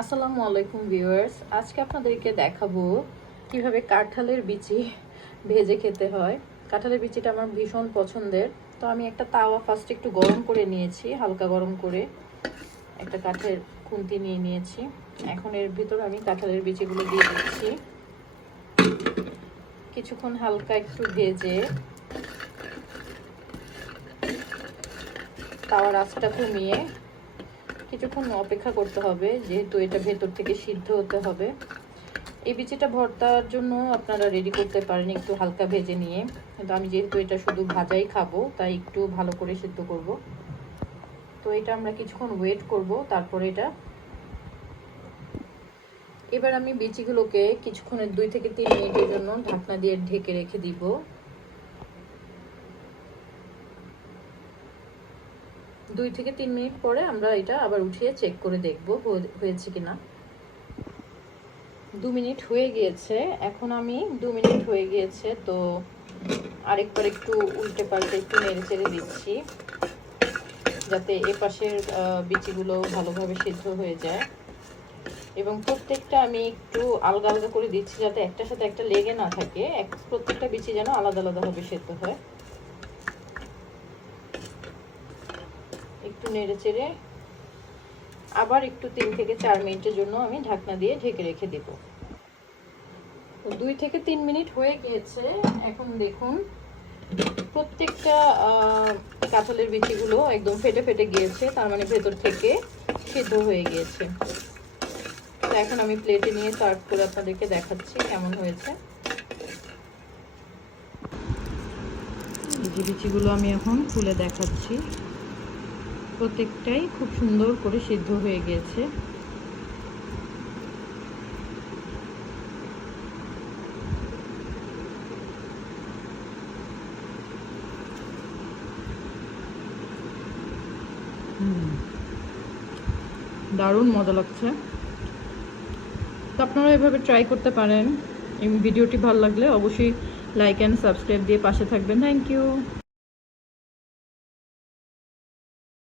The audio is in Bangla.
আসসালামু আলাইকুম ভিউয়ার্স। আজকে আপনাদেরকে দেখাবো কীভাবে কাঁঠালের বিচি ভেজে খেতে হয়। কাঁঠালের বিচিটা আমার ভীষণ পছন্দের। তো আমি একটা তাওয়া ফার্স্ট একটু গরম করে নিয়েছি, হালকা গরম করে। একটা কাঠের খুন্তি নিয়ে নিয়েছি। এখন এর ভিতর আমি কাঁঠালের বিচিগুলো দিয়ে দিচ্ছি। কিছুক্ষণ হালকা একটু ভেজে তাওয়ার আঁচটা কমিয়ে কিছুক্ষণ অপেক্ষা করতে হবে, যেহেতু এটা ভেতর থেকে সিদ্ধ হতে হবে। এই বিচিটা ভর্তার জন্য আপনারা রেডি করতে পারেন একটু হালকা ভেজে নিয়ে। কিন্তু আমি যেহেতু এটা শুধু ভাজাই খাব, তাই একটু ভালো করে সিদ্ধ করব। তো এটা আমরা কিছুক্ষণ ওয়েট করব, তারপরে এটা। এবার আমি বিচিগুলোকে কিছুক্ষণের দুই থেকে তিন মিনিটের জন্য ঢাকনা দিয়ে ঢেকে রেখে দিব। দুই থেকে তিন মিনিট পরে আমরা এটা আবার উঠিয়ে চেক করে দেখব হয়েছে কিনা। দু মিনিট হয়ে গিয়েছে। এখন আমি দু মিনিট হয়ে গিয়েছে, তো আরেকবার একটু উল্টে পাল্টে একটু নেড়ে চেড়ে দিচ্ছি, যাতে এ পাশের বিচিগুলো ভালোভাবে সিদ্ধ হয়ে যায়। এবং প্রত্যেকটা আমি একটু আলগা আলগা করে দিচ্ছি, যাতে একটার সাথে একটা লেগে না থাকে। এক, প্রত্যেকটা বিচি যেন আলাদা আলাদাভাবে সেদ্ধ হয়। একটু নেড়ে চেড়ে আবার একটু তিন থেকে চার মিনিটের জন্য আমি ঢাকনা দিয়ে ঢেকে রেখে দেব। দুই থেকে তিন মিনিট হয়ে গিয়েছে। এখন দেখুন, প্রত্যেকটা কাঁঠালের বিচিগুলো একদম ফেটে ফেটে গিয়েছে, তার মানে ভেতর থেকে সিদ্ধ হয়ে গিয়েছে। তো এখন আমি প্লেটে নিয়ে সার্ভ করে আপনাদেরকে দেখাচ্ছি কেমন হয়েছে। বিচিগুলো আমি এখন খুলে দেখাচ্ছি। প্রত্যেকটাই খুব সুন্দর করে সিদ্ধ হয়ে গিয়েছে দারুণ মজা লাগছে। তো আপনারা এভাবে ট্রাই করতে পারেন। এই ভিডিওটি ভালো লাগলে অবশ্যই লাইক অ্যান্ড সাবস্ক্রাইব দিয়ে পাশে থাকবেন। Thank you